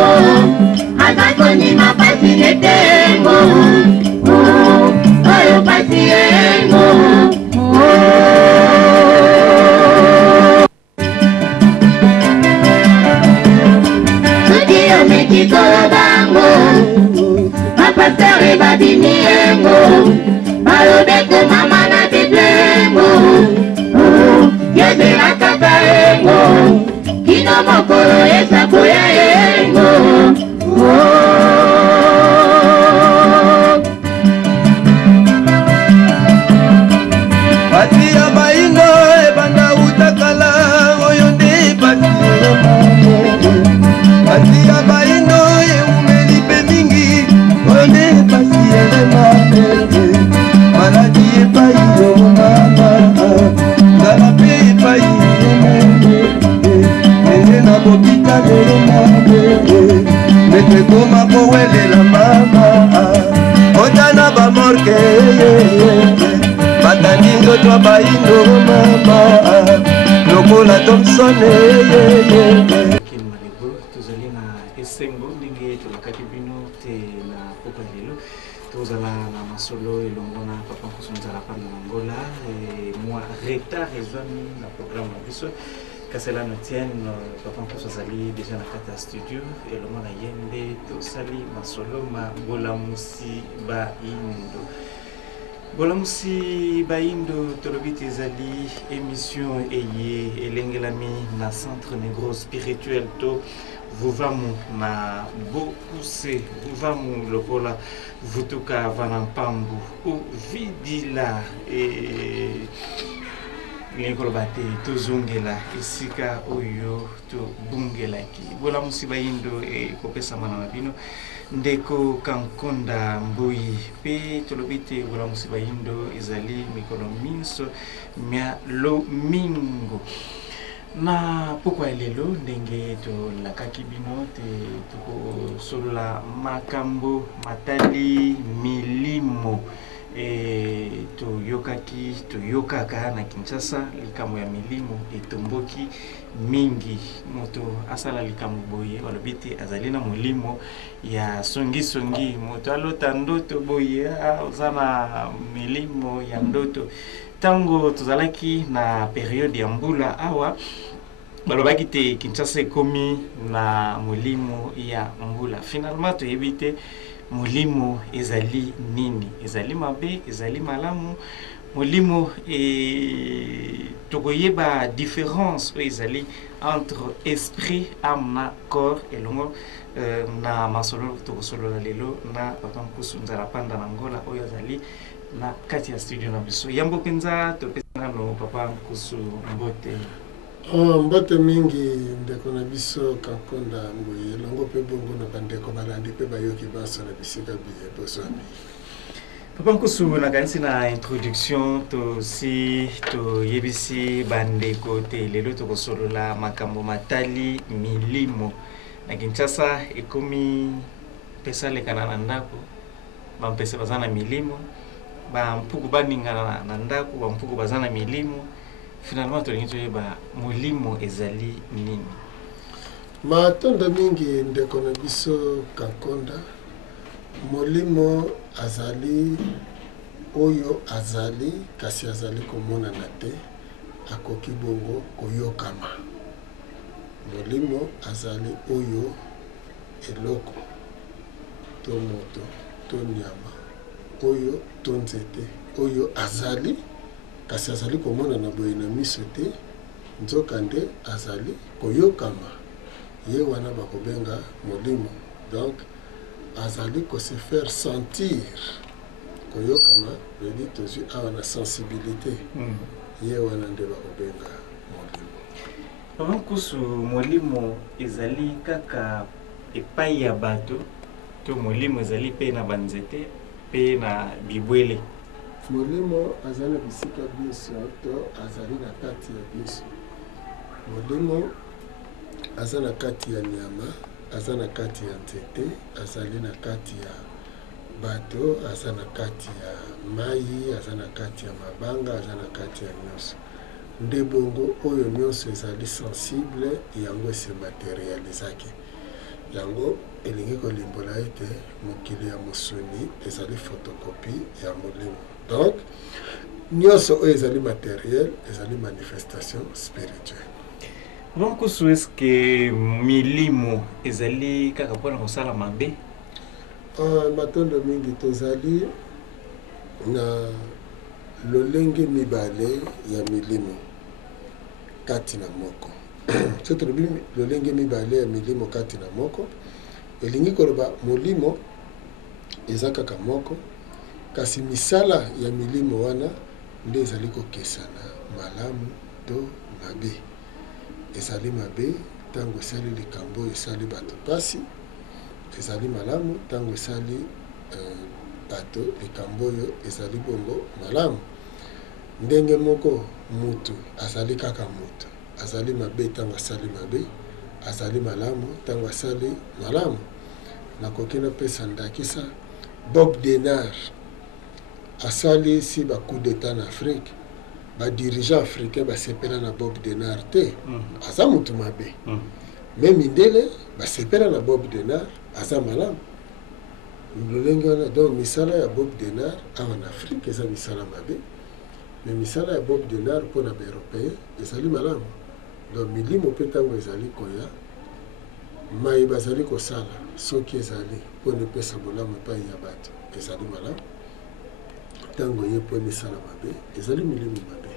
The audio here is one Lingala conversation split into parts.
tengo, azakoni mapasi netengo, oyo pasi yengo. Sudio mekikolo bango, mapastere babini yengo, balobeko mama na biblengo, yeze la kaka yengo, kino mokolo esakoya yengo. Pasi ya maindo ebanda utakala oyo nde pasi yemango. Pasi ya maindo eumeli pe mingi oyo nde pasi yemango. Maladi epai yo mama, ngala pe epai yemango. Ende na bopita yemango, mete koma kowelela mama, otana bamorke bataningo twa baindo mama, lokola Thompson Malebo tozali na esengo ndenge tolakaki bino te na pokwa lelo tozala na masolo elongo na papa Nkusu Nzalapa na Angola mwa retard ezwami na programme na biso kasi elano tienne papa Nkusu azali deja na kati ya studio elongo na ye nde tosali masolo ma bolamusi baindo. Bolamusi baindo tolobiti ezali émission eye elengelami na centre négro spirituel to vuvamu na bokuse vuvamu lokola vutuka vanampambu o vidila linkoloba te tozongela esika oyo tobungelaki. Bolamusi baindo ekopesama na bino ndeko Kankonda Mboyi pe tolobite bolamusi baindo ezali mikolo minso mia lo mingo na pokwa lelo ndenge tolakaki bino te tokosolola makambo matali milimo toyokaka na Kinshasa likambo ya milimo etomboki mingi moto asala likambo boye balobite azali na molimo ya songi moto alota ndoto boye ozana milimo ya ndoto tango tozalaki na periode ya mbula awa balobaki te Kinshasa ekomi na molimo ya mbula. Finalement toyebi te molimo ezali nini, ezali mabe, ezali malamu. Molimo tokoyeba différence oyo ezali entre esprit, âme na corps elongo na masolo tokosolola lelo na papa Nkusu Nzalapa na Angola oyo azali na kati ya studio na biso. Yambo penza topesa nano papa Nkusu mbote. Mbote mingi ndeko na biso Kankonda Mboyi elongo pe bongo na bandeko balandi pe bayoki baso na bisika biye boswami. Papa Nkusu nakanisi na introduction to yebisi bandeko te lelo tokosolola makambo matali milimo na Kinshasa ekomi pesa lekana na ndako bampese bazana milimo bampuku baningana na ndako bampuku bazana milimo. Finalement tolingi toyeba molimo ezali nini. Matondo mingi ndeko na biso Kankonda molimo azali oyo azali kasi azali komona na te akoki bongo koyokama. Molimo azali oyo eloko to moto to nyama oyo to nzete oyo azali kasi azali komona na boye na miso te nzoka nde azali koyokama ye wana bakobenga molimo. Donc azali ko se faire sentir koyokama veli tozwi awa na sensibilité ye wana nde bakobenga molimo. Papa Nkusu molimo ezali kaka epai ya bato to molimo ezali pe na banzete pe na bibwele. Molimo azali bisika biso to azali na kati ya biso. Molimo azali na kati ya nyama, azali na kati ya nzete, azali na kati ya bato, azali na kati ya mai, azali na kati ya mabanga, azali na kati ya nyonso. Nde bongo oyo nyonso ezali sensible yango se matérialisaki. yango elingi kolimbola ete mokili ya mosuni ezali photocopie ya molimo. Donc nyonso oyo ezali matériel ezali manifestation spirituelle. Donc est-ce que milimo ezali kaka mpona kosala mabe? Matondo mingi tozali na lolenge mibale ya milimo kati na moko. So tolobi lolenge mibale ya milimo kati na moko, elingi koloba molimo eza kaka moko, kasi misala ya milimo wana nde ezali kokesana malamu to mabe. Ezali mabe tango esali likambo esali bato pasi, ezali malamu tango esali bato likambo oyo ezali bongo malamu. Ndenge moko mutu azali kaka mutu, azali mabe tango asali mabe, azali malamu tango asali malamu. Nakoki napesa ndakisa Bob Denard asali si ba coup d'état en Afrique, ba dirigeant africain basepela na Bob Denard te, aza mutu mabe. Mais mindele basepela na Bob Denard aza malamu. Lolenge wana donc misala ya Bob Denard en Afrique eza misala mabe, mais misala ya Bob Denard mpona ba européen ezali malamu. Donc milimo mpe ntango ezali koya mai bazali kosala soki ezali mpona epesa bolamu epai ya bato ezali malamu, ntango ye mpona esala mabe ezali milimo mabe.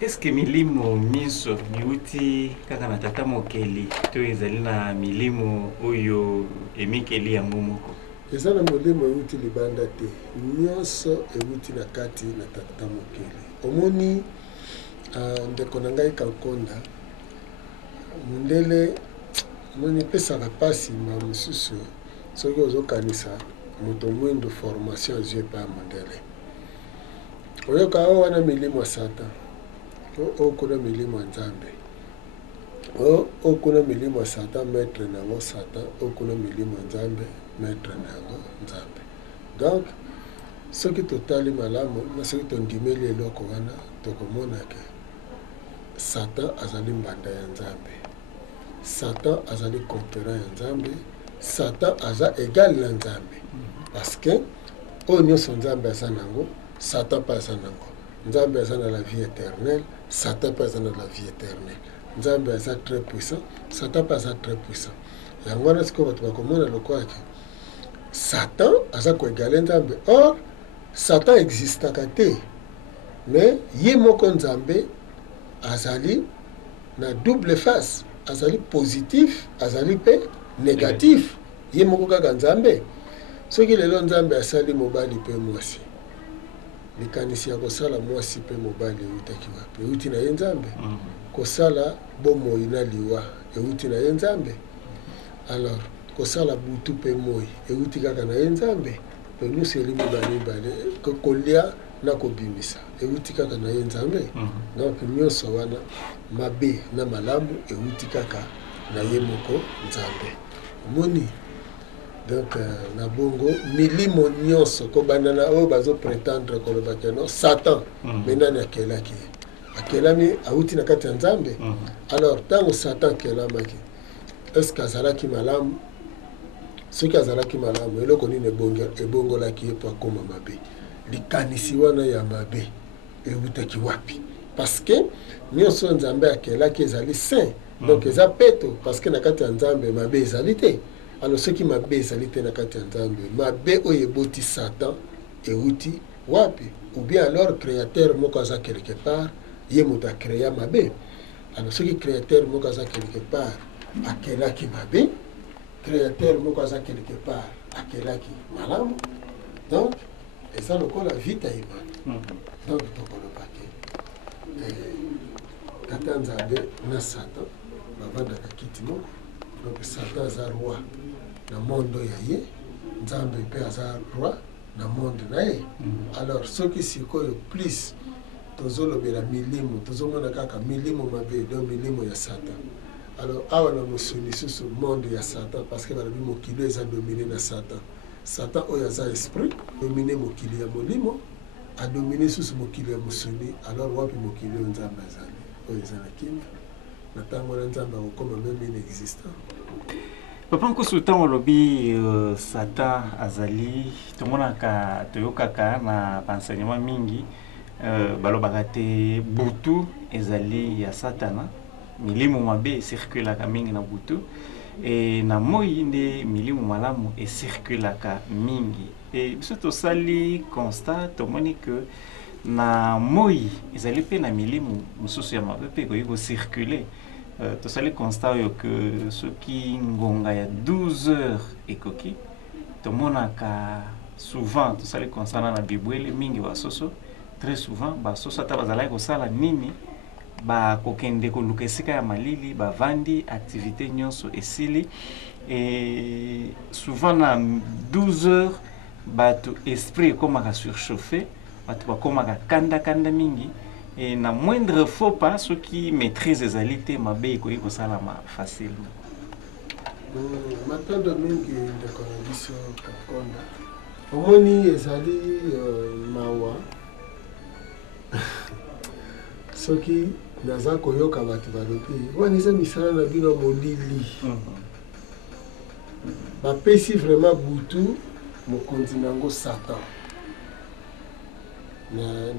Est-ce que milimo miso miuti kaka na tata mokeli to ezali na milimo oyo emikeli yango moko? Eza na molimo euti libanda te, nyonso euti na kati na tata mokeli. Omoni ndeko na ngai Kankonda mundele moni pesaka pasi ma mosusu soki ozokanisa moto mwindo formation azwi epai ya mondele. Oyoka awa wana milimo ya Satan, okuna milimo ya Nzambe, okuna milimo ya Satan maître nango Satan, okuna milimo ya Nzambe maître nango Nzambe. Donc soki totali malamu na soki tondimeli eloko wana tokomona ke Satan azali mbanda ya Nzambe, Satan azali concurrent ya Nzambe, Satan aza égal na Nzambe. Parce que oyo nyonso Nzambe aza nango, Satan mpe aza nango. Nzambe aza na la vie éternelle, Satan mpe aza na la vie éternelle. Nzambe aza très puissant, Satan mpe aza très puissant. Yango wana sikoyo bato bakomona lokola ke Satan aza koegale Nzambe. Or Satan existaka te, mais ye moko Nzambe azali na double face, azali positif, azali pe négatif. Ye moko kaka Nzambe. Soki lelo Nzambe asali mobali pe mwasi, likanisi ya kosala mwasi pe mobali eutaki wapi? Euti na ye Nzambe. Kosala bomoi na liwa euti na ye Nzambe. Alors kosala butu pe moi euti kaka na ye Nzambe. Pe nyonso eli mibale kolia na kobimisa euti kaka na ye Nzambe. Donc nyonso wana mabe na malamu euti kaka na ye moko Nzambe. Moni donc na bongo milimo nyonso ko bandana oyo bazo prétendre koloba ke no Satan menani akelaki akelami auti na kati ya Nzambe. Alors tango Satan akelamaki, est-ce que azalaki malamu? Soki azalaki malamu eloko nini ebongolaki ye po akoma mabe? Likanisi wana ya mabe eutaki wapi? Parce que nyonso Nzambe akelaki ezali saint, donc eza peto, parce que na kati ya Nzambe mabe ezali te. Alors ceux qui mabe ezali te na kati ya Nzambe, mabe oyo eboti Satan euti wapi? Ou bien alors créateur moko aza quelque part, ye moto akrea mabe. Alors ceux qui créateur moko aza quelque part akelaki mabe, créateur moko aza quelque part akelaki malamu. Donc eza lokola vita imani. Donc tokoloba ke tata Nzambe na Satan bavandaka kiti moko. Donc Satan aza roi na monde ya ye, Nzambe mpe aza roi na monde na ye. Alors soki sikoyo plus tozolobela milimo, tozomona kaka milimo mabe, donc milimo ya Satan. Alors awa na mosuni susu monde ya Satan, parce que balobi mokili eza dominé na Satan. Satan oyo aza esprit dominé mokili ya molimo, adomine susu mokili ya mosuni. Alors wapi mokili oyo Nzambe azali oyo eza na kimia na ntango wana Nzambe akokoma même inexistant. Papa nkusu ntango lobi Satan azali tomonaka toyokaka na enseignement mingi balobaka te butu ezali ya Satana milimo mabe circulaka mingi na butu et na moi nde milimo malamu circulaka mingi et biso tosali constat tomoni que na moi ezali pe na milimo mosusu ya mabe pe koyi circuler tosali constat oyo que soki ngonga ya 12 heures ekoki tomonaka souvent tosali constat na bibwele mingi basoso très souvent basoso ata bazalaki kosala nini bakokende koluka esika ya malili bavandi activité nyonso esili et souvent na 12 heures bato esprit ekomaka surchauffé bato bakomaka kanda mingi et na moindre faux pas ceux qui maîtrisent les alités mabe koyi kosalama facilement. Matando mingi ndeko na biso kakonda omoni ezali mawa soki naza koyoka bato balobi wana eza misala na bino molili bapesi vraiment butu mokonzi nango Satan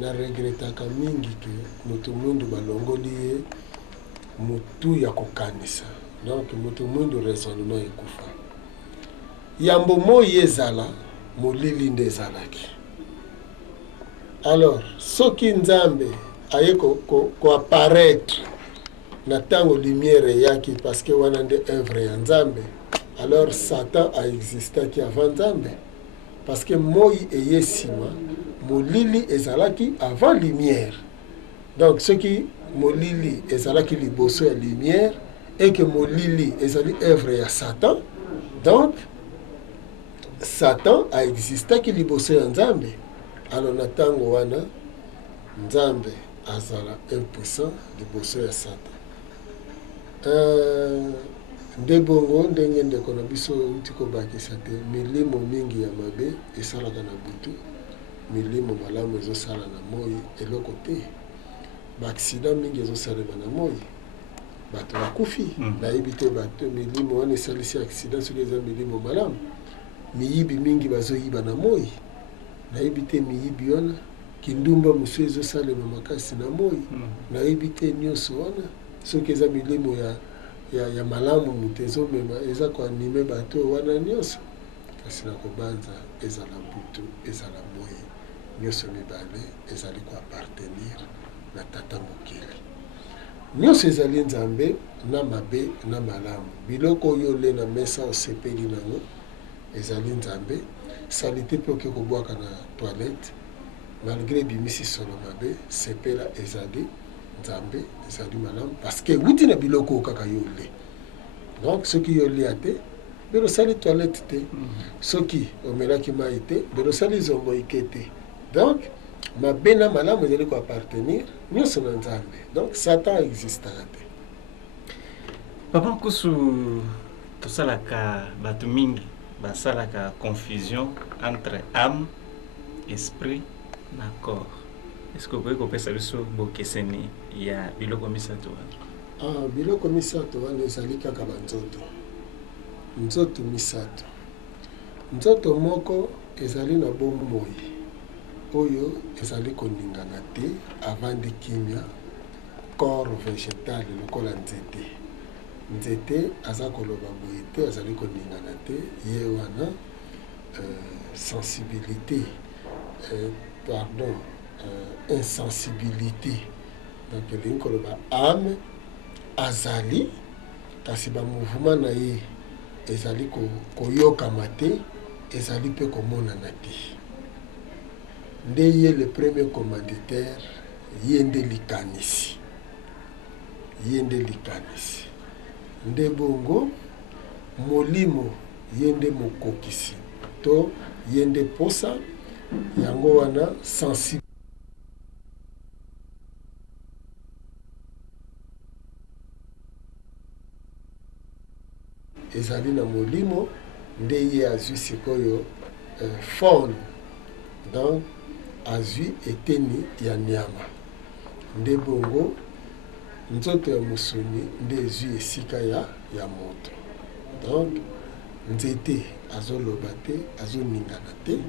na regretaka mingi ke moto mundu balongoli ye motu ya kokanisa donc moto mundu raisonnement ekufa yambo moi ezala molili nde ezalaki alors soki nzambe aye koapparaître na ntango lumière eyaki parce que wana nde œuvre ya nzambe alors Satan aexistaki avant nzambe parce que moi eye nsima molili ezalaki avant lumière donc ce qui molili ezalaki liboso ya lumière et que molili ezali œuvre ya Satan donc Satan a existaki liboso ya nzambe alors na tango wana nzambe azala impuissant liboso ya Satan nde bongo ndenge ndeko na biso uti kobakisa te milimo mingi ya mabe esalaka na butu milimo malamu ezosala na moi eloko te baaksida mingi ezosalema na moi bato bakufi nayebi te bato milimo wana esalisi aksida soki eza milimo malamu miyibi mingi bazoyiba na moi nayebi te miyibi wana kindumba mosu ezosalema makasi na moi nayebi te nyonso wana soki eza milimo ya malamu moto ezomema eza koanime bato wana nyonso kasi na kobanza ezala butu ezala moi nyonso mibale ezali koappartenir na tata mokili nyonso ezali nzambe na mabe na malamu biloko oyo le na mesa osepeli nango ezali nzambe salite mpe oke kobwaka na toilette malgré bimisi solo mabe sepela ezali nzambe ezali malamu parce que wuti na biloko kaka yo le donc soki yo lia te belo sali toilette te soki omelaki mai te belo sali zombo ike te donc mabe na malamu ezali koappartenir nyonso na nzambe donc Satan existaka te. Papa Nkusu tosalaka bato mingi basalaka confusion entre âme esprit na corps. Est-ce que vous pouvez kopesa biso bokeseni ya biloko misato wana? Biloko misato wana ezali kaka banzoto nzoto misato nzoto moko ezali na bomoi oyo ezali koningana te avandi kimia corps végétal lokola nzete aza koloba boye te azali koningana te ye wana sensibilité insensibilité donc elingi koloba âme azali kasi bamouvement na ye ezali koyokama te ezali mpe komonana te nde ye le premier commanditaire ye nde likanisi nde bongo molimo ye nde mokokisi to ye nde posa yango wana sensible ezali na molimo nde ye azwi sikoyo forme donc azwi eteni ya nyama nde bongo nzoto ya mosuni nde ezwi esika ya moto donc nzete azoloba te azoningana te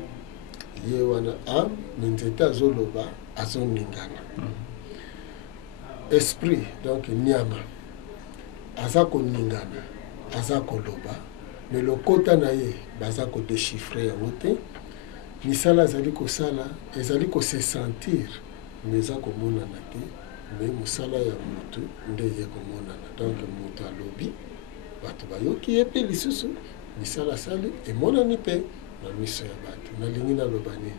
ye wana âme mais nzete azoloba azoningana esprit donc nyama aza koningana aza koloba mais lokota na ye baza kodéchiffre yango te misala ezali kosala ezali kose sentir mais eza komonana te mais mosala ya motu nde ye komonana donc motu alobi bato bayoki ye mpe lisusu misala asali emonani mpe na miso ya bato nalingi naloba nini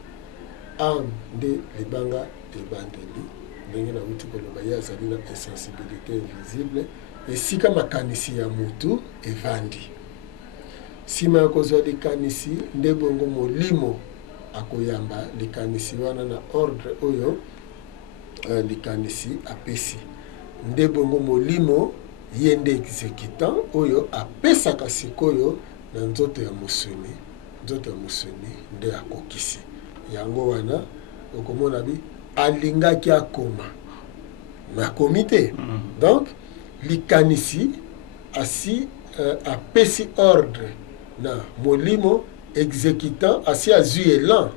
âme nde libanga ebandeli ndenge nauti koloba ye azali na insensibilité invisible esika makanisi ya motu evandi nsima ya kozwa likanisi nde bongo molimo akoyamba likanisi wana na ordre oyo likanisi apesi nde bongo molimo ye nde exécutant oyo apesaka sikoyo na nzoto ya mosuni nde akokisi yango wana okomona bi alingaki akoma mais akomi te donc likanisi asi apesi ordre na molimo exécutant asi azwi elan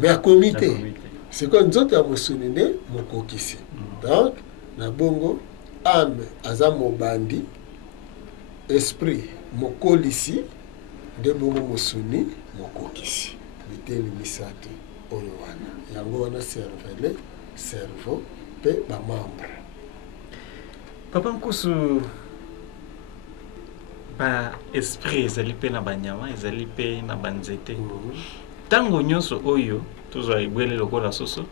mais akomi te sikoyo nzoto ya mosuni nde mokokisi donc na bongo âme aza mobandi esprit mokolisi nde bongo mosuni mokokisi biteli misato oyo wana yango wana cervele cerveau mpe bamembre papa Nkusu ba esprit ezali mpe na banyama ezali mpe na banzete ntango nyonso oyo tozwa ebwele lokola soso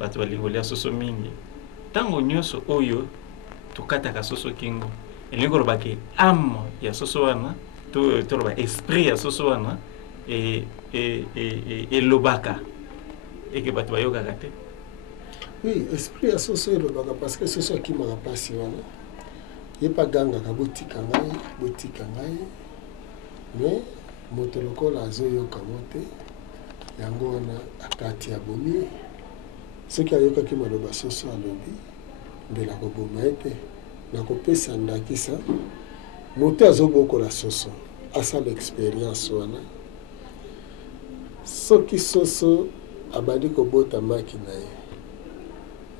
bato balingolia soso mingi ntango nyonso oyo tokataka soso kingo elingi koloba ke âme ya soso wana toloba esprit ya soso wana elobaka eke bato bayokaka te. Oui, esprit ya soso elobaka parce que soso akimaka mpasi wana ye mpe agangaka botika ngai mais moto lokola azoyoka mo te yango wana akati abomi soki ayokaki maloba soso alobi mbela koboma ye te nakopesa ndakisa moto azobokola soso asala expérience wana soki soso abandi kobota maki na ye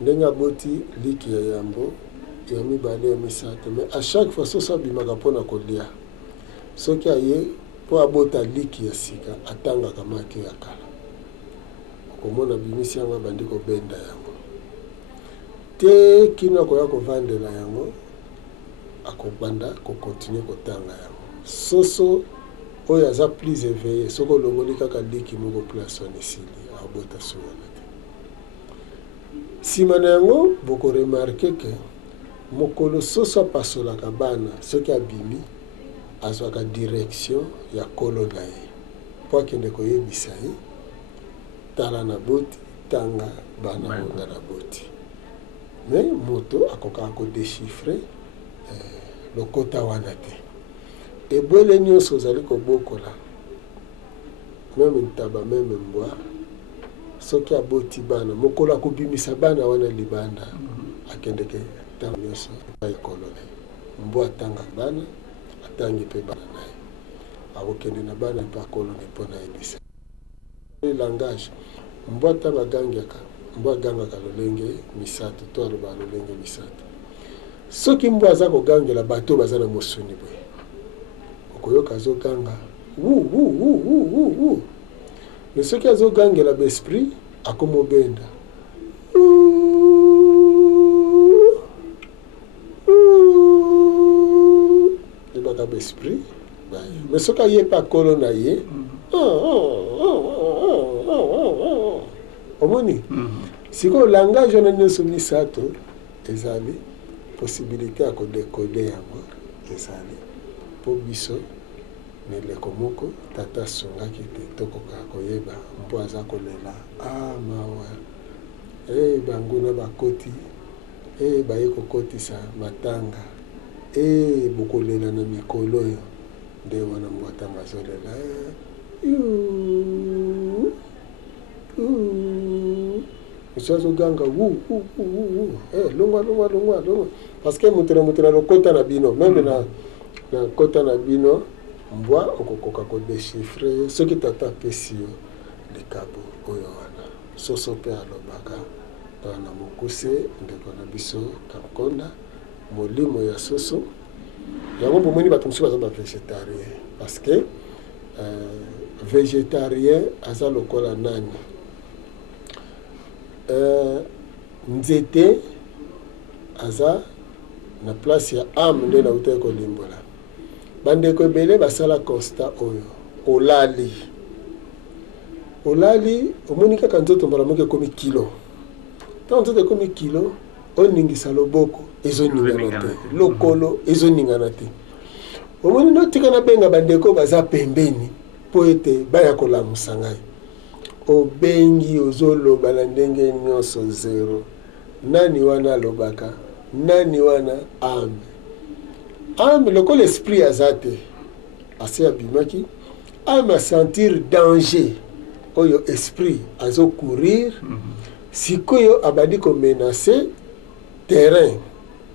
ndenge aboti liki ya yambo ya mibale ya misato mais à chaque fois soso abimaka mpona kolia soki aye mpo abota liki ya sika atangaka maki ya kala okomona bimisi yango abandi kobenda yango te kino akoya kovandela yango akobanda kokontinue kotanga yango soso oyo aza plus éveillé soki olongoli kaka liki moko place wana esili abota so wana te nsima na yango bokoremarke ke mokolo soso apasolaka bana soki abimi azwaka direction ya kolo na ye mpo akende koyebisa ye tala na boti tanga bana bonga na boti mais moto akokaka kodéchiffre lokota wana te ebwele nyonso ozali kobokola meme ntaba meme mbwa soki aboti bana mokolo akobimisa bana wana libanda akendeke ntango nyonso ekolo na ye mbwa atanga bana atangi mpe bana na ye akokende na bana mpe akolo na ye mpo na yebisa langage mbwa ntango agangiaka mbwa agangaka lolenge misato to aloba lolenge misato soki mbwa aza kogangela bato baza na mosuni boye okoyoka azoganga mais soki azogangela baesprit akomobenda ebaka baesprit mais soki aye mpe akolo na ye omoni sikoyo langage wana nyonso misato ezali possibilité ya kodekode yango ezali mpo biso mileko moko tata asungaki te tokoka koyeba mpo aza kolela mawa banguna bakoti baye kokotisa matanga bokolela na mikolo oyo nde wana mbwatanga azolela mosu azoganga longwa parce que moto na lokota na bino meme na kota na bino mbwa okokoka kodeshifre soki tata apesi yo likabo oyo wana soso mpe alobaka na mokuse ndeko na biso Kankonda molimo ya soso yango bomoni bato mosusu baza bavégétarien parce que végétarien aza lokola nani nzete aza na place ya ame nde nauta kolimbola bandeko ebele basala constat oyo olali omoni kaka nzoto mbala moke ekomi kilo ntango nzoto ekomi kilo oningisa loboko ezoningana te lokolo ezoningana te omoni notika na benga bandeko baza pembeni mpo ete baya kolamusa ngai obengi ozoloba na ndenge nyonso zero nani wana alobaka nani wana ame lokola esprit aza te ase abimaki ame asentir danger oyo esprit azocourir sikoyo abandi komenace terrain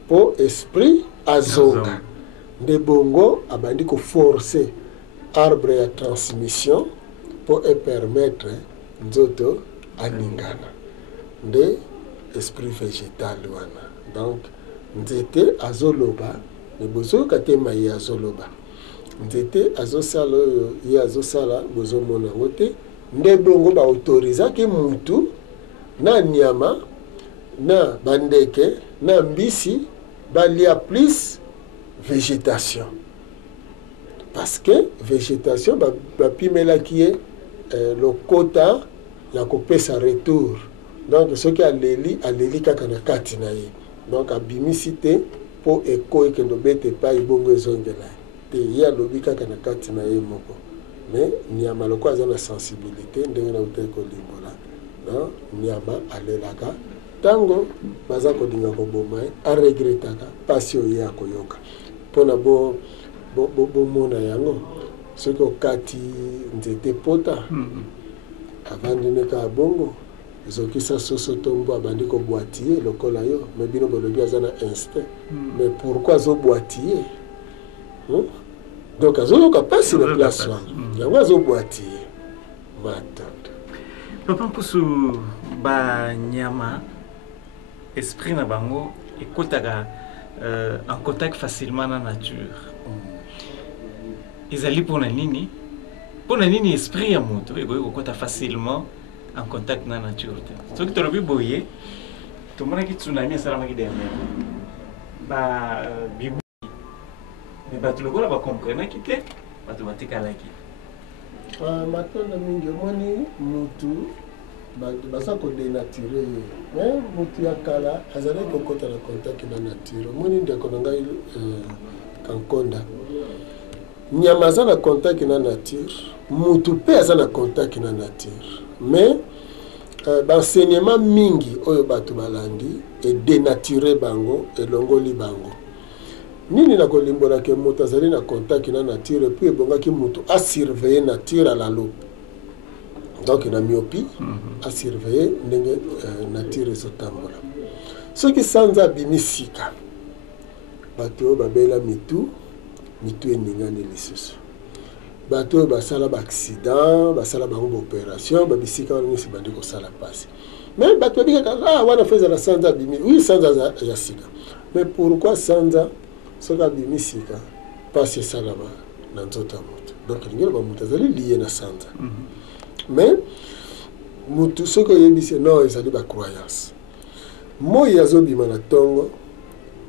po esprit azonga nde bongo abandi koforce arbre ya transmission po epermettre nzoto aningana nde esprit végétal wana donc nzete azoloba me bozoyoka te maye azoloba nzete azosala oyo ye azosala bozomona yango te nde bongo baautorizaki mutu na nyama na bandeke na mbisi balia plus végétation parce que végétation bapimelaki ye lokota ya kopesa retour donc soki aleli kaka na kati na ye donc abimisi te mpo ekoyi kendo bete epai bongo ezongela te ye alobi kaka na kati na ye moko mais nyama loko aza na sensibilité ndenge nautai kolimbola nyama alelaka ntango baza kolinga koboma ye aregretaka mpasi oyo ye akoyoka mpona bomona yango soki okati nzete pota avandi neka bongo ezokisa soso tombo abandi kobwati ye lokola yo me bino bolobi aza na instinct mais pourquoi azobwati ye donc azoyoka mpasi na place wana yango azobwati ye matanda papa mpusu banyama esprit na bango ekotaka en contact facilement na nature ezali mpona nini esprit ya moto ekoki kokota facilement en contact na nature te soki tolobi boye tomonaki tsunami esalamaki dernière bibu me bato lokola bakomprenaki te bato batikalaki matanda mingi omoni mutu baza kodenature ye me mutu ya kala azalaki kokota na contact na nature omoni ndeko na ngai Kankonda nyama aza na contact na nature mutu mpe aza na contact na nature mais baenseignement mingi oyo bato balandi edenature bango elongoli bango nini na kolimbolaki moto azali na contact na nature puis ebongaki moto asurveille nature alalo donc na myopie asurveille ndenge nature ezotambola soki sanza abimisika bato oyo babela mitu eningani lisusu bato oyo basala baaccident basala bango baopération babisika wana nyonso bandi kosala mpasi mais bato babikaka wana fo ezala sanza abimi oui sanza ya sika mais pourquoi sanza soki abimisika mpasi esalama na nzoto ya moto donc lingelo bamoto azali liye na sanza mais motu soki oyebisi non ezali bacroyance moi azobima na ntongo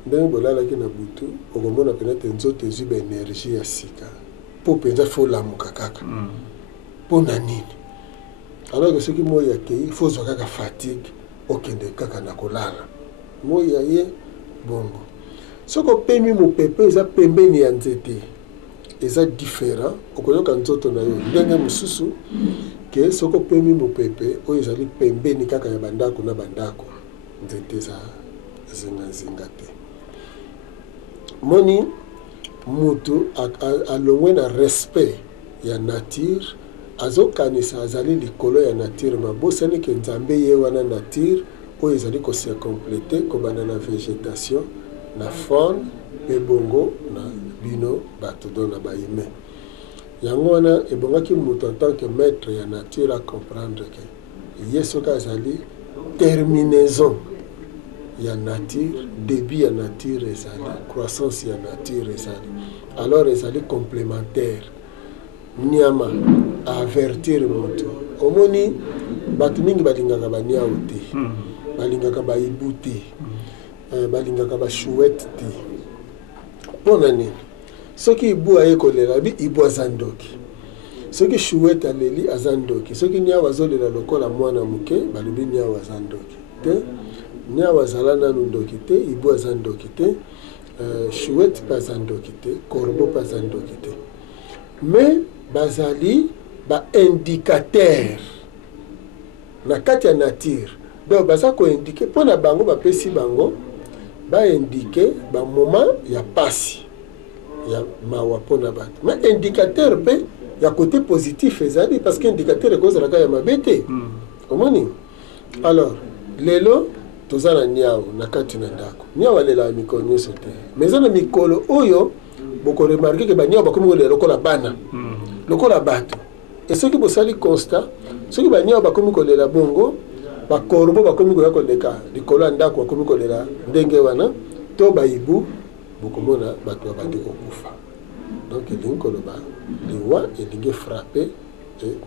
ndenge bolalaki na butu okomona penate nzoto ezwi baénergie ya sika mpo mpenza fo lamuka kaka mpo na nini alors que soki moi akei fo ozwa kaka fatigue okende kaka na kolala moi aye bongo soki opemi mopepe eza pembeni ya nzete eza différent okoyoka nzoto na yo ndenge mosusu ke soki opemi mopepe oyo ezali pembeni kaka ya bandako na bandako nzete eza zingazinga te moni mutu alongwe na respect ya nature azokanisa azali likolo ya nature mabosani ke nzambe ye wana nature oyo ezali kosecomplete kobanda na végétation na faune mpe bongo na bino bato do na bahumain yango wana ebongaki moto en tant que maître ya nature à comprendre que ye soki azali terminaison ya nature, début ya nature ezali, croissance ya nature ezali, alors ezali complémentaire. Niama avertir moto omoni bato mingi balingaka baniao te, balingaka baibu te, balingaka bachouette te. Mpona nini? Soki ibu aye kolela bi ibu aza ndoki, soki chouette aleli aza ndoki, soki niao azolela lokola mwana moke balobi niao aza ndoki te, niao azala nanu ndoki te, ibu aza ndoki te, chouette mpe aza ndoki te, corbeau mpe aza ndoki te. Mais bazali ba indicateur na kati ya nature, donc baza ko indiquer pona bango bapesi bango ba indiquer ba moment ya pasi ya mawa pona bato. Mais indicateur pe ya côté positif ezali parce que indicateur ekozala ka ya mabete. Omoni? Alors lelo tozana niao na kati na ndako, niao alela mikolo nyonso te, mais na mikolo oyo boko remarquer que ba niao bakomi kolela lokola bana, lokola bato. Et ceux qui bosali constat, ceux qui banya bakomi kolela bongo, ba korbo bakomi koya koleka likolo ndako bakomi kolela ndenge wana, to baibu bokomona bato bandi kokufa. Donc elingi koloba liwa elingi frapper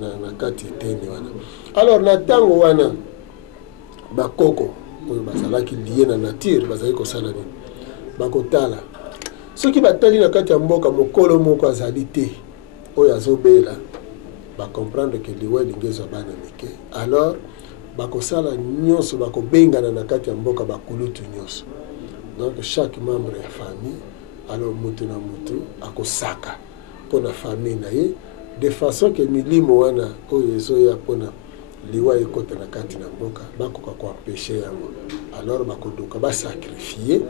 na kati eteni wana. Alors na tango wana bakoko oyo bazalaki lié na nature bazali kosala nini? Bakotala soki batali na kati ya mboka mokolo moko azali te oyo azobela, ba comprendre que liwa elingi ezwa bana mike, alors bakosala nyonso bakobengana na kati ya mboka bakulutu nyonso. Donc chaque membre ya famille, alors mutu na mutu akosaka pona famille na ye, de façon que milimo wana oyo ezoya pona liwa ekota na kati na mboka bakoka koempêche yango. Alors bakodoka basacrifier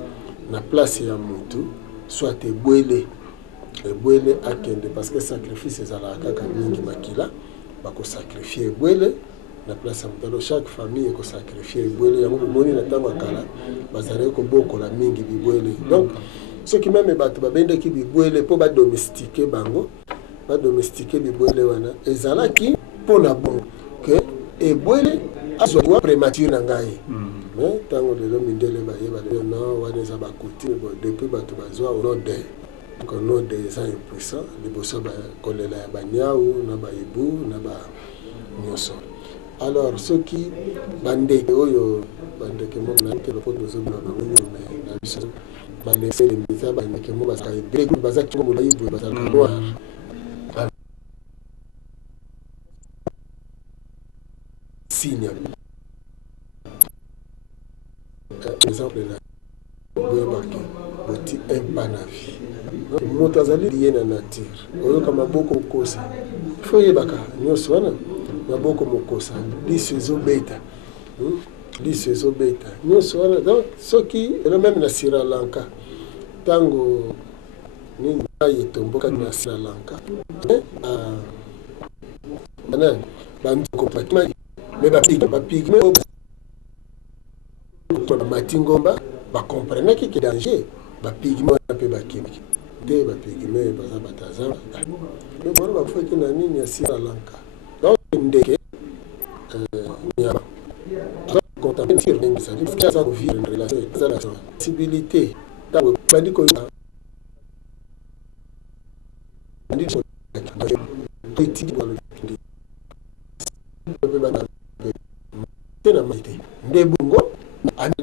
na place ya mutu, soit ebwele akende, parce que sacrifice ezalaka kaka mingi makila, bakosacrifier ebwele na place ya mutu. Chaque famille ekosacrifier ebwele yango bomoni na ntango akala bazalaki kobokola mingi bibwele. Donc soki meme bato babendaki bibwele mpo badomestike bango, badomestike bibwele wana ezalaki mpona bongo ke ebwele azwa prémature na ngai. Mais ntango lelo mindele bayeba lelo non wana eza bakutime bon depuis bato bazwa onode konode eza impuissant liboso bakolela ya baniao na baibu na ba nyonso. Alors soki bandeke oyo bandeke mo na te lopo tozobina bango mais na biso balese le misa bandeke mo basaka ebele bazaki ngo baibu bazaka noir signe exemple na boyebaki boti impa na vie moto azali lié na nature oyoka maboko okosa ifo yebaka nyonso wana maboko mokosa liso ezobeta nyonso wana. Donc soki elo meme na Sri Lanka tango nini etomboka na Sri Lanka ana bamikopatima me bapigme matingomba bakomprenaki ke danger bapigme wana mpe bakimiki te bapigme baza batazama me bona bafaki na nini ya Sri Lanka. Donc ndeke nyama contemplative ndenge sali ça vivre une relation ça la possibilité tango bandi ko bandi ko petit wala pe bana tena maite ndebungo ale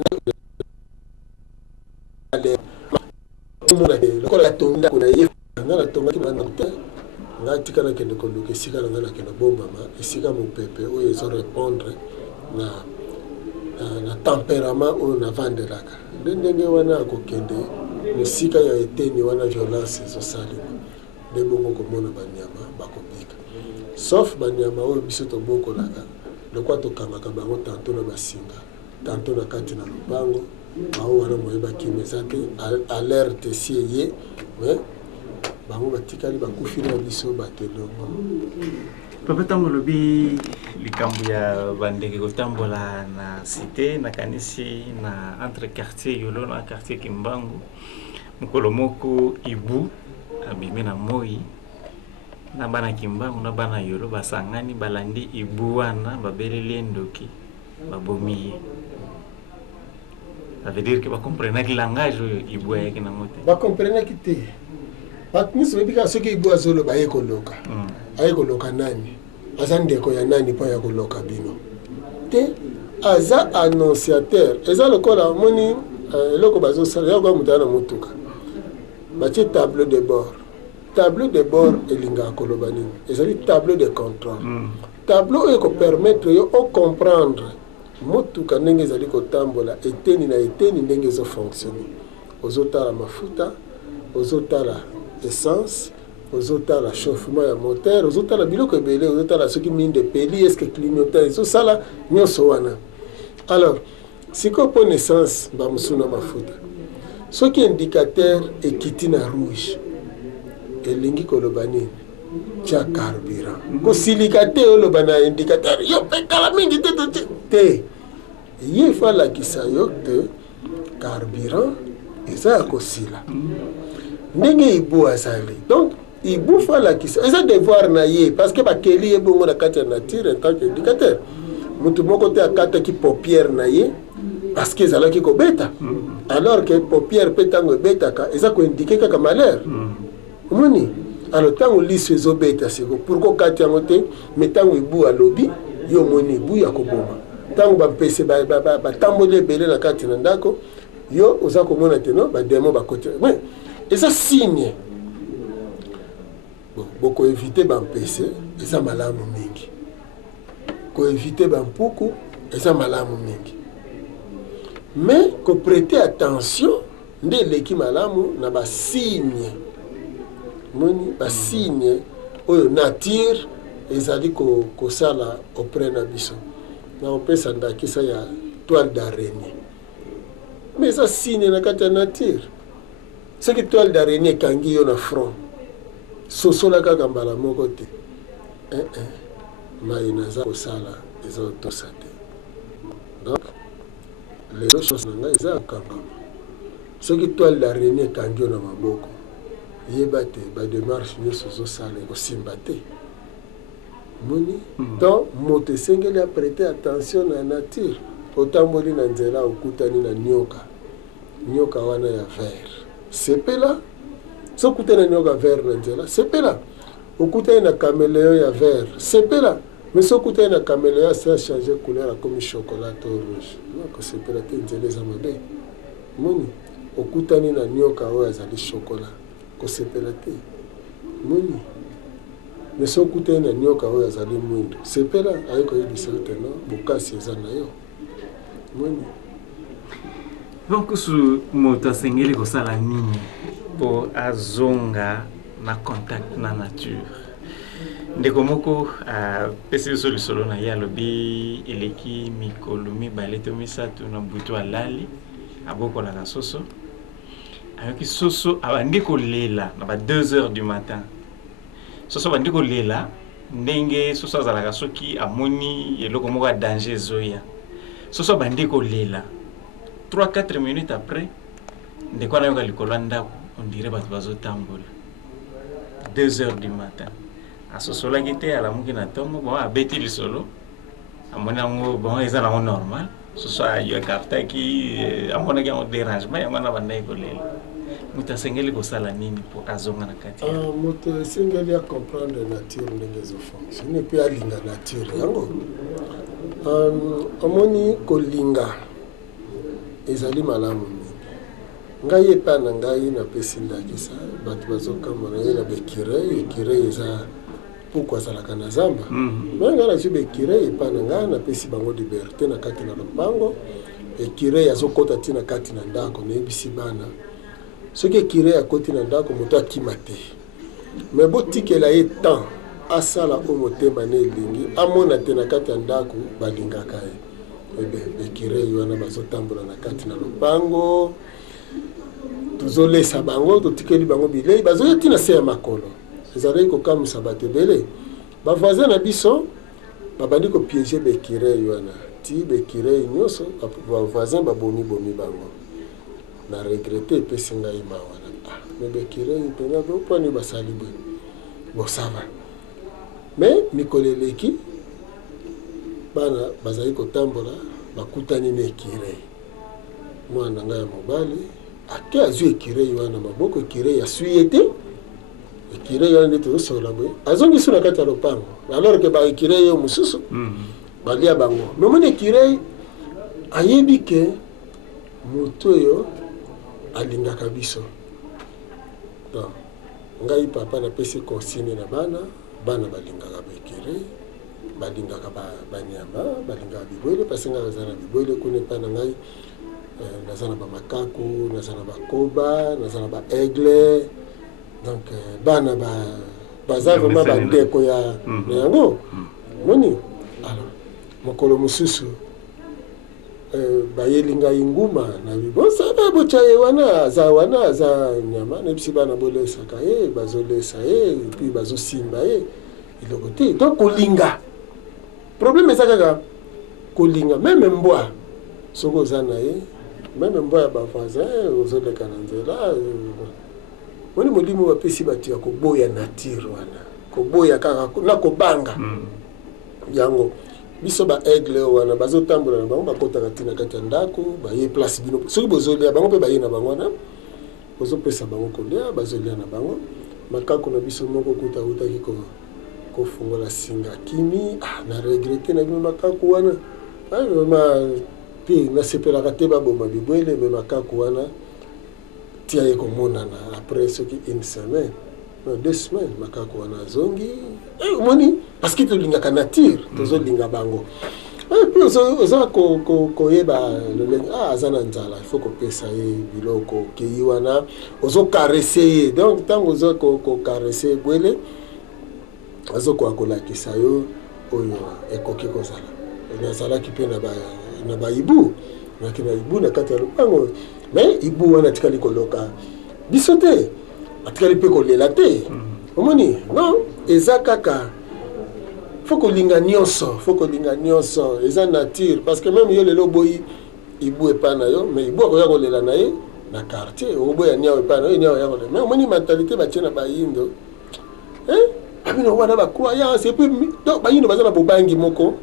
mona de lokola tonda kuna ye ngala tonga kibanda te ngati kana kende ko luke sika ngala kende bomba ma esika mo pepe o yeso répondre na tempérament oyo navandelaka ndenge wana akokende mosika ya eteni wana violence ezosalema nde bongo komona banyama bakobika, sauf banyama oyo biso tobokolaka lokwa tokangaka bango tanto na basinga tanto na kati na lupango bao wana moyebaki eza te alerte si ye mais bango batikali bakufi na biso bato elongo. Papa tango lobi likambo ya bandeke kotambola na cité na kanisi na entre quartier Yolo na quartier Kimbangu mokolo moko ibu abimi na moi na bana kimbangu na bana yolo basangani balandi ibuana babeleli ndoki babomi. Ça veut dire que ba comprendre que langage ibua yake na mote. Ba comprendre que te. Patni so bika soki ibua zolo ba yeko loka. Ayeko loka nani? Azande ko ya nani pa ya ko loka bino. Te aza annonciateur. Eza lokola moni eloko bazo sala ya kwa mutana mutuka. Batie tableau de bord. Tableau de bord elinga koloba nini. Ezali tableau de contrôle. Tableau eko permettre yo o comprendre motuka ndenge ezali kotambola eteni na eteni ndenge ezo fonctionner. Ozotala mafuta, ozotala essence, ozotala chauffement ya moteur, ozotala biloko ebele, ozotala soki mine de peli, est-ce que clignotant, ezosala nyonso wana. Alors, siko po essence ba musuna mafuta. Soki indicateur ekiti na rouge, elingi koloba nini? Tia carburant. Ko silikate oloba na indicateur, yo pekala mingi te. Ye fala kisa te carburant eza kosila. Ndenge ibu azali. Donc ibu fala kisa eza devoir na ye parce que bakeli ye bongo na kati ya nature en tant qu'indicateur. Mutu moko te akata ki paupière na ye parce que ezalaki kobeta. Alors que paupière pe tango ebetaka eza ko indiquer kaka malheur. Omoni alors tango liso ezobeta siko pourquoi kati yango te mais tango ibu alobi yo moni ibu ya koboma. Tango ba pese ba tambole belé na kati na ndako yo oza komona teno ba demo ba côté mais eza signe bon boko éviter ba pese eza malamu mingi ko éviter ba mpuku eza malamu mingi mais ko prêter attention nde leki malamu na ba signe moni ba signe oyo nature ezali ko sala auprès na biso. On peut s'en ça y a toile d'araignée. Mais ça signe na kati nature. C'est que toile d'araignée kangi yo na front. Sosola kaka mbala moko te. Maïnaza ko sala ezo to sate. Donc les deux choses nga eza kanga. C'est que toile d'araignée kangi yo na maboko. Yebate ba démarche ni soso sala ko simbate. Moni donc moto sengeli a prêter attention na nature otamboli na nzela okutani na nyoka wana ya vert sepela so kutana nyoka vert na nzela sepela okutani na caméléon ya vert sepela mais so kutani na caméléon ça changer couleur comme chocolat ou rouge donc sepela te nzela za mabe moni okutani na nyoka oyo azali chocolat ko sepela te moni mais so kutani na nyoka oyo azali mwindo sepela ayiko yebisa teno bokasi eza na yo moni. Donc su moto asengeli kosala nini po azonga na contact na nature ndeko moko pesi biso lisolo na ye alobi eleki mikolo mibale to misatu na butu alali abokolaka soso ayoki soso abandi kolela na ba 2h du matin. Soso bandi kolela ndenge soso azalaka soki amoni eloko moko ya danger zoya soso bandi kolela 3-4 minutes après ndeko na yoka likolo ndako on dirait bato bazotambola 2h du matin asosolaki te alamuki na ntongo bon abeti lisolo amoni yango bon eza nango normal soso ayo ekartaki amonaki yango dérangement yango na bandaki kolela. Moto asengeli kosala nini po azonga na kati ya moto asengeli a comprendre nature ndenge ezo fonctionne pe alinga nature yango omoni kolinga ezali malamu mingi ngai epa na ngai napesi ndakisa bato bazokamona ye na bekirei eza poko azalaka na zamba me ngai nazwi bekirei epa na ngai napesi bango liberté na kati na lopango ekirei azokota ti na kati na ndako nayebisi bana soki ekirei akoti na ndako moto akima te me botikela ye temps asala o motema na elingi amona te na kati ya ndako balingaka ye ekirei wana bazotambola na kati na lopango tozolesa bango totikeli bango bilei bazoya ntina se ya makolo ezalaki kokamwisa bato ebele bavoisin na biso babandi kopiége bekirei wana ti bekirei nyonso bavoisin babomi bango na regrette epesi ngai mawa na me bekirei mpena bopwani basali bwe bosava mais mikolo eleki bana bazali kotambola bakutani na ekirei mwana ngai ya mobali ake azwi ekirei wana maboko ekirei aswi ye te ekirei wana nde tozosola boye azongisi na kati ya lopango alors ke baekirei yo mosusu balia bango me moni ekirei ayebi ke moto oyo alingaka biso donc ngai papa napesi consigne na bana balingaka baekirei balingaka banyama balingaka bibwele parce ngai naza na bibwele kuna epai na ngai naza na bamakaku naza na bakoba naza na baaigle donc bana baza vraiment bandeko ya yango moni alors mokolo mosusu bayeli ngai nguma na bibosa babocha ye wana aza nyama nebisi bana bolesaka ye bazolesa ye puis bazosimba ye iloko te donc kolinga problème eza kaka kolinga meme mbwa soki oza na ye meme mbwa ya bavoisin ozoleka na nzela moni molimo bapesi bato ya koboya nature wana koboya kaka na kobanga yango biso baaigle wana bazotambola na bango bakotaka ntina kati ya ndako baye place bino soki bozolia bango mpe baye na bango wana bozopesa bango kolia bazolia na bango makako na biso moko kutautaki kofungola singa kimi na regrete na bino makako wana mpe nasepelaka te baboma bibwele me makako wana tia ye komonana après soki une semaine 2 semaines makako wana azongi omoni parce que tolingaka nature tozolinga bango puis oza koyeba lolenge aza na nzala il faut kopesa ye biloko okei wana ozokarese ye donc ntango oza kokarese bwele azokoka kolakisa yo oyo ekoki kozala nazalaki mpe na baibu naki na ibu na kati ya lopango mais ibu wana atikali koloka biso te atikali mpe kolela te omoni non eza kaka faut kolinga nyonso eza nature parce que même yo lelo boyi ibu epa na yo mais ibu akoya kolela na ye na quartier oboya niao epa na yo niao ya kolela mais omoni mentalité batie na bayindo abino wana bacroyance et puis donc bayindo baza na bobangi moko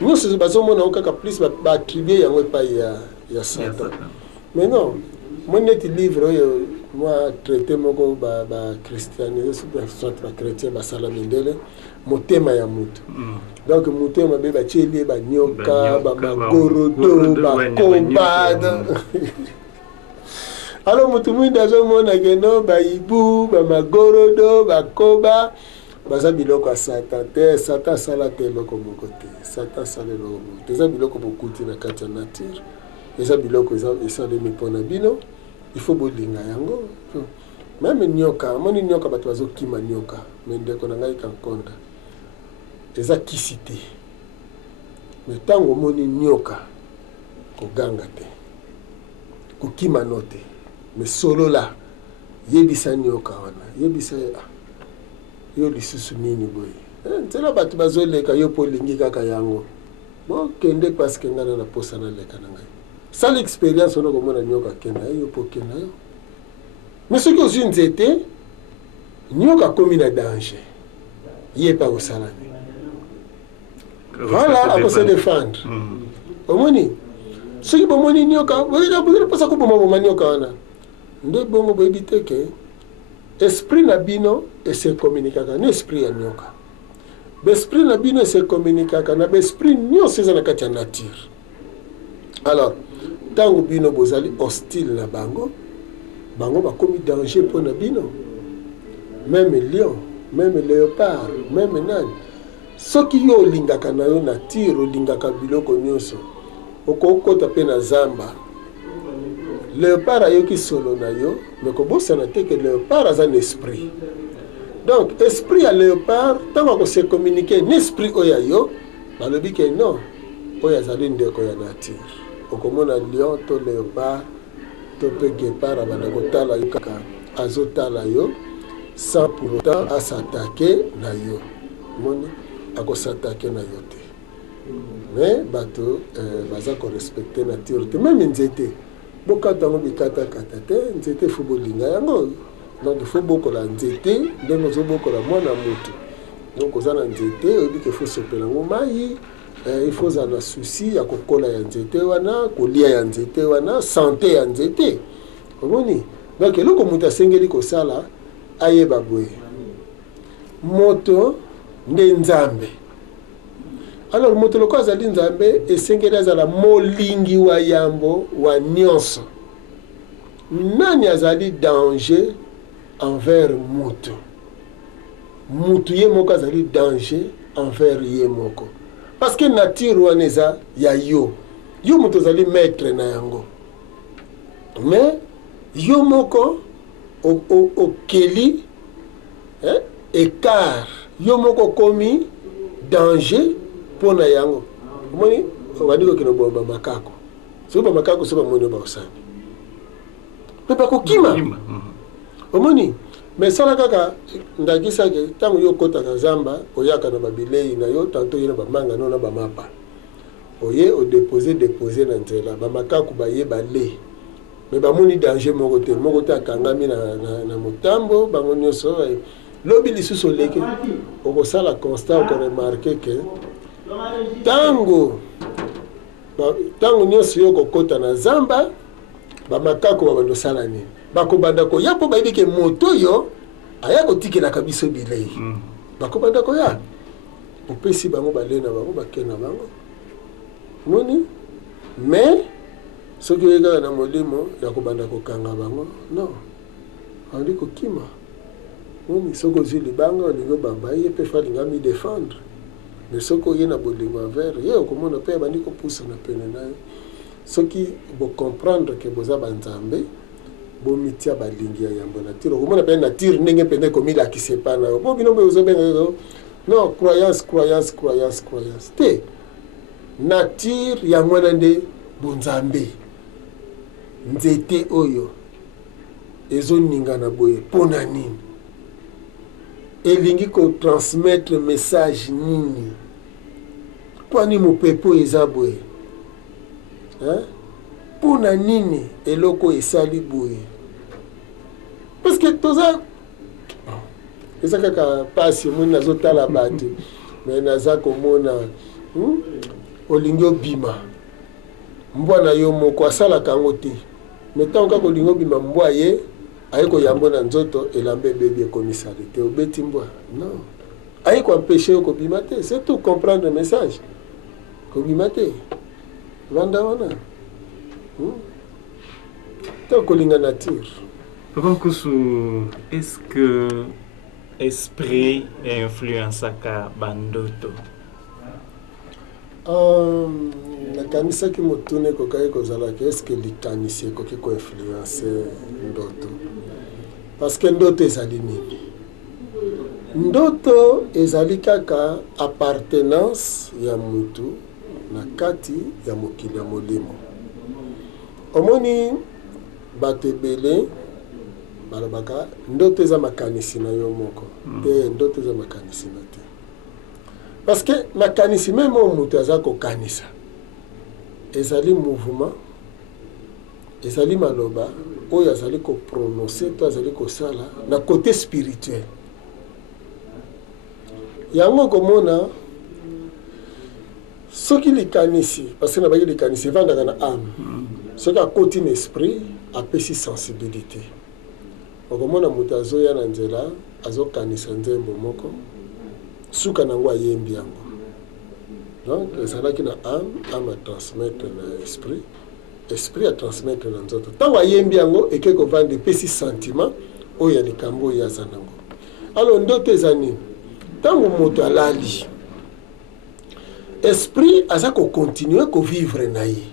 nyonso bazomona kaka plus baattribue yango epai ya satan mais non moi neti livre oyo moi traité moko bachristianisme soit bachrétien basala mindele motema ya mutu donc motema be batie banyoka bagorodo bakoba alors mutu mwingi azomona keno baibu bamagorodo bakoba baza biloko ya satan te satan asala te eloko moko te satan asala eloko moko te eza biloko bokuti na kati ya nature eza biloko esalemi mpona bino il faut bolinga yango meme nyoka moni nyoka bato bazokima nyoka me ndeko na ngai kankonda eza kisi te me ntango omoni nyoka koganga te kokima no te me solola yebisa nyoka wana yebisa yo lisusu nini boye nzela bato bazoleka yo mpo olingi kaka yango bokende parceke ngai na posa naleka na ngai sala expérience wana komona nyoka kenda yo mpo kenda yo mais soki ozwi nzete nyoka akomi na danger ye pa kosala nini voilà akose défendre omoni soki bomoni nyoka bozeli mposa kobomaboma nyoka wana nde bongo boyebi te ke esprit na bino ese communiquaka na esprit ya nyoka besprit na bino ese communiquaka na besprit nyonso eza na kati ya nature alors ntango bino bozali hostile na bango bakomi danger mpo na bino même lion même léopard même nani soki yo olingaka na yo nature olingaka biloko nyonso okokota mpe na zamba léopard ayoki solo na yo me kobosana te ke léopard aza na esprit donc esprit ya léopard ntango akose communique na esprit oyo ya yo balobi ke non oyo azali ndeko ya nature okomona lion to léopard to mpe guépard abanda kotala yo kaka azotala yo sans pour autant asatake na yo moni akosatake na yo te mais bato baza korespecte nature te meme nzete bokata yango bikatakata te nzete fo bolinga yango donc fo bokola nzete ndenge ozobokola mwana motu donc oza na nzete oyebi ke faut sopela ngo mai il faut za na souci ya kokola ya nzete wana kolia ya nzete wana santé ya nzete omoni donc eloko moto asengeli kosala ayeba boye moto nde nzambe alors moto loko azali nzambe esengeli azala molingi wa yambo wa nyonso nani azali danger envers moto mutu ye moko azali danger envers ye moko parce que nature wana eza ya yo moto azali maître na yango mais yo moko okeli écart yo moko komi danger mpona yango omoni obandi kokende boba makako soki bamakako so bamoni baosani mpe bakokima omoni mais sala kaka ndakisaki ntango yo okotaka zamba oyaka na babilei na yo tanto ye na bamanga no na bamapa oye odepose na nzela bamakaku baye bale me bamoni danger moko te akangami na motambo bango nyonso lobi lisusu oleki okosala constat okoremarke ke ntango nyonso yo okokota na zamba bamakaku babanda osala nini bakobanda koya mpo bayebi ke moto oyo aya kotikelaka biso bilei bakobanda koya opesi bango bale na bango bakei na bango moni mais soki oye kaka na molimo ya kobanda kokanga bango non andi kokima moni soki ozwi libanga olingi obamba ye mpe falinga mi défendre mais soki oye na bolingo envers ye okomona mpe abandi kopusa na pene na yo soki bocomprendre ke boza banzambe bomitia balingi ya yambo nature okomona mpe nature ndenge mpende komilakisa epa na yo bo bino mpe ozobenga non croyance te nature yango wana nde bonzambe nzete oyo ezoningana boye mpona nini elingi kotransmettre message nini mponi mopepo eza boye mpona nini eloko esali boye parce que toza eza kaka pasi omoni nazotala bato me naza komona olingi obima mbwa na yo moko asalaka yango te me ntango kaka olingi obima mbwa ye aye koyambo na nzoto elamba ebebi ekomisali te obeti mbwa non aye koampeshe yo kobima te c'est tout comprendre message kobima te vanda wana ntango kolinga nature Papa Nkusu, est-ce que esprit influençaka bandoto? nakanisaki motune ekokai kozalaka eske likanisi ekoki koinfluence ndoto parce que ndoto ezali nini ndoto ezali kaka appartenance ya mutu na kati ya mokili ya molimo omoni bato ebele balobaka ndoto eza makanisi na yo moko te ndoto eza makanisi na te parce que makanisi meme oyo moto aza kokanisa ezali mouvement ezali maloba oyo azali koprononce to azali kosala na côté spirituel yango komona soki likanisi parce que na baki likanisi evandaka na âme soki akoti na esprit apesi sensibilité okomona moto azoya na nzela azokanisa nzembo moko suka nango ayembi yango donc ezalaki na âme atransmettre na esprit atransmettre na nzoto ntango ayembi yango eke kovanda epesi sentiment oyo ya likambo oyo aza nango alors ndoto eza nini ntango moto alali esprit aza kokontinue kovivre na ye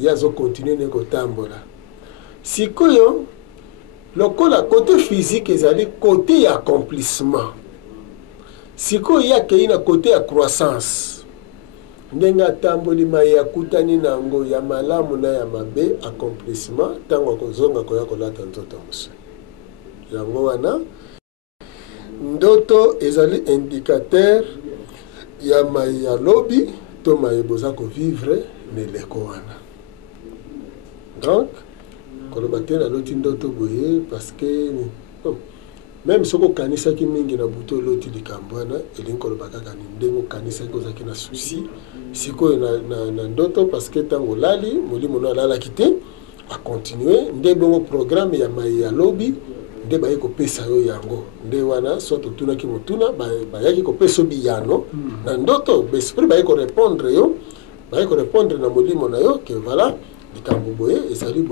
ye azokontinue ne kotambola sikoyo lokola côté physique ezali côté ya accomplissement sikoyo ye akei na côté ya croissance ndenge atamboli maye akutani nango ya malamu na ya mabe accomplissement ntango akozonga koya kolata nzoto mosu yango wana ndoto ezali indicateur ya maye ya lobi to maye boza kovivre meleko wana donc koloba te naloti ndoto boye parce que même soko kanisa ki mingi na buto loti likambwana elinkolo bakaka ni ndengo kanisa ko zaki na souci siko na ndoto parce que tango lali molimo no alala kité a continuer nde bongo programme ya mai ya lobby nde baye ko pesa yo yango nde wana soto tuna ki motuna bayaki ko pesa biyano na ndoto besprit baye ko répondre yo baye ko répondre na molimo na yo que voilà likambo boye ezali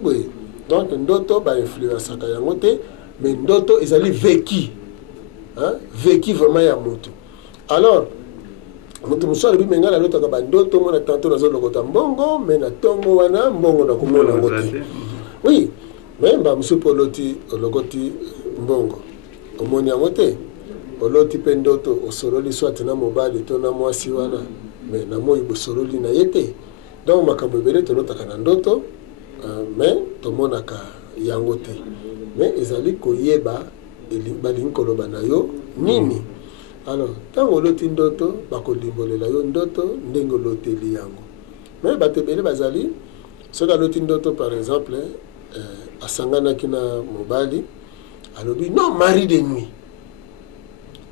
boye donc ndoto ba influence ka yango te mais ndoto ezali vécu vécu vraiment ya moto alors moto musala bimenga na lotaka ba ndoto mona tanto na zolokota mbongo mais na tongo wana mbongo na komona ngote oui mais ba musupo loti olokoti mbongo omoni yango te oloti pe ndoto osololi soit na mobali to na mwasi wana mais na moi bosololi na yete donc makambo ebele tolotaka na ndoto mais tomonaka yango te mais ezali koyeba balingi koloba na yo nini alors ntango oloti ndoto bakolimbolela yo ndoto ndenge oloteli yango mais bato ebele bazali soki aloti ndoto par exemple asanganaki na mobali alobi non mari de nuit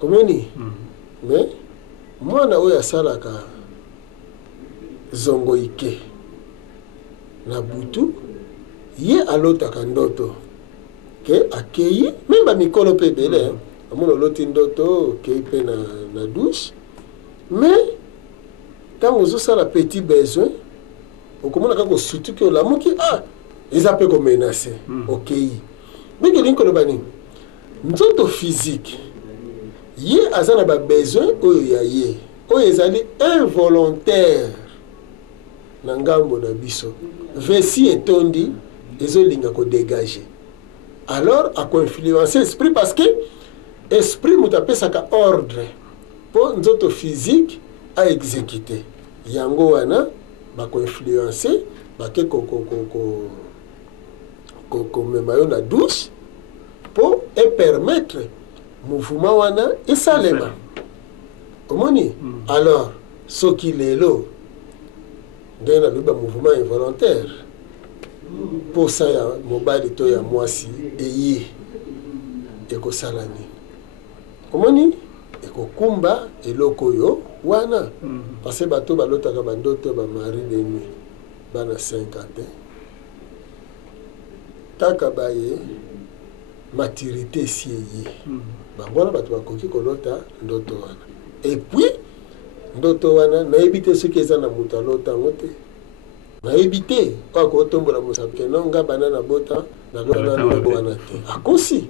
omoni mais mwana oyo asalaka zongo ike na butu ye alotaka ndoto ke akei même bamikolo mpe ebele amona oloti ndoto okei mpe na douche mais ntango ozosala petit besoin okomona kaka osutuki olamuki eza mpe komenace okei ndenge elingi koloba nini nzoto physique ye aza na babesoin oyo ya ye oyo ezali involontaire na ngambo na biso vesi etondi ezolinga kodégage alors akoinfluence esprit parce que esprit moto apesaka ordre mpo nzoto physique aexécute yango wana bakoinfluence bake komema yo na douche mpo epermettre mouvement wana esalema omoni alors soki lelo ndenge nalobi bamouvement involontaire posa ya mobali to ya mwasi eye ekosala nini omoni ekokumba eloko oyo wana parce bato balotaka bandoto bamari de nuit bana 50 kaka baye maturité esi eye bango wana bato bakoki kolota ndoto wana epuis ndoto wana nayebi te soki eza na moto alota yango te nayebi te kaka otombola mosape nonga bana na bota nalota wana te akosi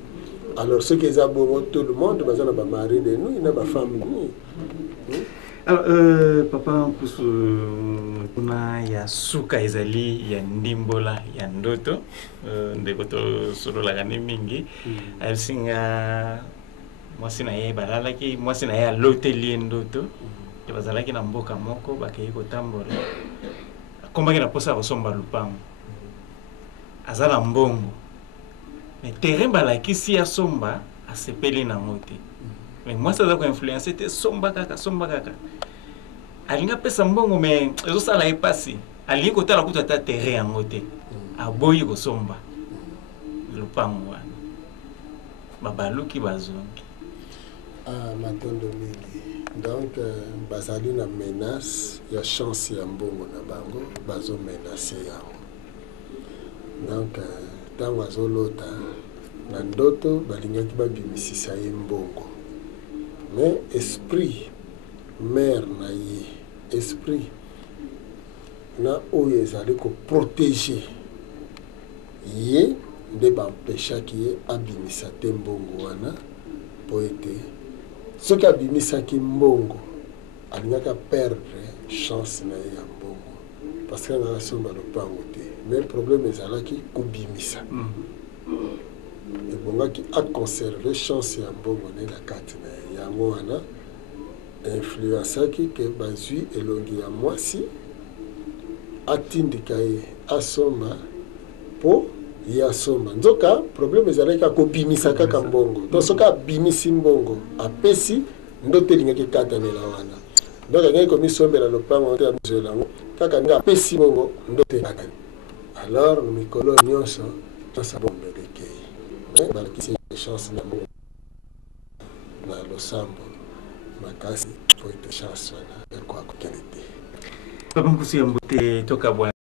alors soki eza bongo tout le monde baza na bamari de nuit na bafemme de nuit alors papa Mpusu kuna ya suka ezali ya ndimbola ya ndoto ndeko tosololaka ne mingi asinga mwasi na ye balalaki mwasi na ye aloteli ndoto bazalaki na mboka moko bakei kotambola akombaki na posa kosomba lupango aza na mbongo mais terrain balakisi asomba asepeli nango te mais mwasi aza koinfluence te somba kaka alinga pesa mbongo mais ezosala ye pasi alingi kotala kuta ata terrain yango te aboyi kosomba lupango wana babaluki bazongi matondo mingi donc bazali na menace ya chance ya mbongo na bango bazomenace yango donc ntango azolota na ndoto balingaki babimisisa ye mbongo mais esprit mère na ye esprit na oyo ezali koprotege ye nde bampeshaki ye abimisa te mbongo wana po ete soki abimisaki mbongo alingaka perdre chance na ye ya mbongo parce que nazasomba lopango te mais problème ezalaki kobimisa ebongaki aconserve chance ya mbongo ne na kati na ye yango wana influenceaki ke bazwi elongi ya mwasi atindika ye asomba po ye asomba nzoka problème ezalaki akobimisa kaka mbongo to soki abimisi mbongo apesi ndoto elingaki katanela wana donc angaki komisombela lopango te amizwela yango kaka ndenge apesi mbongo ndoto ekatani alors mikolo nyonso nyonso bombelekei balakisi chance na losambo makasi po ite chance wana kwa qualité Papa Nkusi Mbute toka bwana